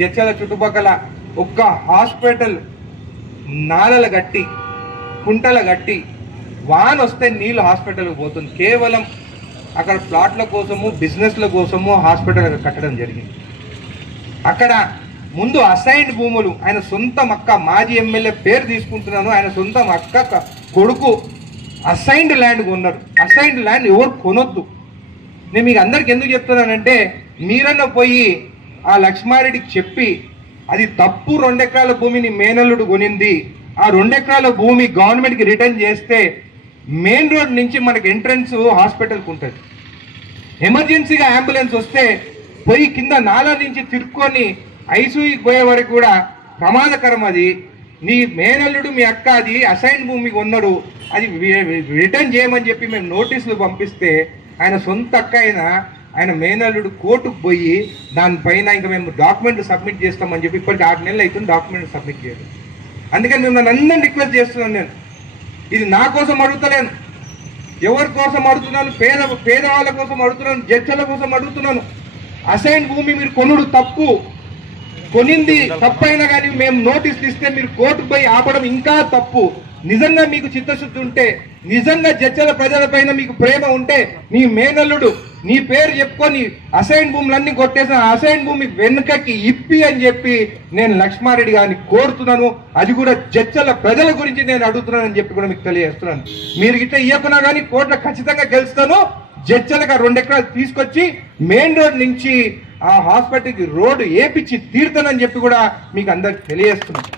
జడ్చల చుట్టుపక్కల ఒక్క హాస్పిటల్ నాలల గట్టి కుంటల గట్టి వాన వస్తే నీళ్ళు హాస్పిటల్కి పోతుంది. కేవలం అక్కడ ప్లాట్ల కోసము బిజినెస్ల కోసము హాస్పిటల్ కట్టడం జరిగింది. అక్కడ ముందు అసైన్డ్ భూములు ఆయన సొంత అక్క మాజీ ఎమ్మెల్యే పేరు తీసుకుంటున్నాను, ఆయన సొంత అక్క కొడుకు అసైన్డ్ ల్యాండ్ కొన్నారు. అసైన్డ్ ల్యాండ్ ఎవరు కొనొద్దు. నేను మీకు అందరికి ఎందుకు చెప్తున్నానంటే మీరన్న పోయి ఆ లక్ష్మారెడ్డికి చెప్పి అది తప్పు 2 ఎకరాల భూమిని మేనల్లుడు కొనింది, ఆ 2 ఎకరాల భూమి గవర్నమెంట్కి రిటర్న్ చేస్తే మెయిన్ రోడ్ నుంచి మనకి ఎంట్రన్స్ హాస్పిటల్కి ఉంటుంది. ఎమర్జెన్సీగా అంబులెన్స్ వస్తే పోయి కింద నాలా నుంచి తిరుక్కొని ఐసీయూకి పోయే వరకు కూడా ప్రమాదకరం. అది నీ మేనల్లుడు మీ అక్క అది అసైన్ భూమి కొన్నారు, అది రిటర్న్ చేయమని చెప్పి మేము నోటీసులు పంపిస్తే ఆయన సొంత అక్క ఆయన మేనల్లుడు కోర్టుకు పోయి దానిపైన ఇంకా మేము డాక్యుమెంట్లు సబ్మిట్ చేస్తామని చెప్పి ఇప్పటికి 6 నెలలు అవుతుంది డాక్యుమెంట్ సబ్మిట్ చేయడం. అందుకని మేము నన్ను అందరినీ రిక్వెస్ట్ చేస్తున్నాను. నేను ఇది నా కోసం అడుగుతలేను, ఎవరి కోసం అడుగుతున్నాను, పేదవాళ్ళ కోసం అడుగుతున్నాను, జడ్చల కోసం అడుగుతున్నాను. అసైన్ భూమి మీరు కొనుడు తప్పు, కొనింది తప్పైనా కానీ మేము నోటీసులు ఇస్తే మీరు కోర్టుకు పోయి ఆపడం ఇంకా తప్పు. నిజంగా మీకు చిత్తశుద్ధి ఉంటే, నిజంగా జడ్చల ప్రజలపైన మీకు ప్రేమ ఉంటే నీ మేనల్లుడు నీ పేరు చెప్పుకొని అసైన్ భూములన్నీ కొట్టేసిన అసైన్ భూమి వెనుకకి ఇప్పి అని చెప్పి నేను లక్ష్మారెడ్డి గారిని కోరుతున్నాను. అది కూడా జడ్చల ప్రజల గురించి నేను అడుగుతున్నానని చెప్పి కూడా మీకు తెలియజేస్తున్నాను. మీరు ఇట్లా ఇవ్వకున్నా కానీ కోర్టులో ఖచ్చితంగా గెలుస్తాను. జడ్చలకు 2 ఎకరాలు తీసుకొచ్చి మెయిన్ రోడ్ నుంచి ఆ హాస్పిటల్కి రోడ్డు ఏపిచ్చి తీరుతానని చెప్పి కూడా మీకు అందరికి తెలియజేస్తున్నాను.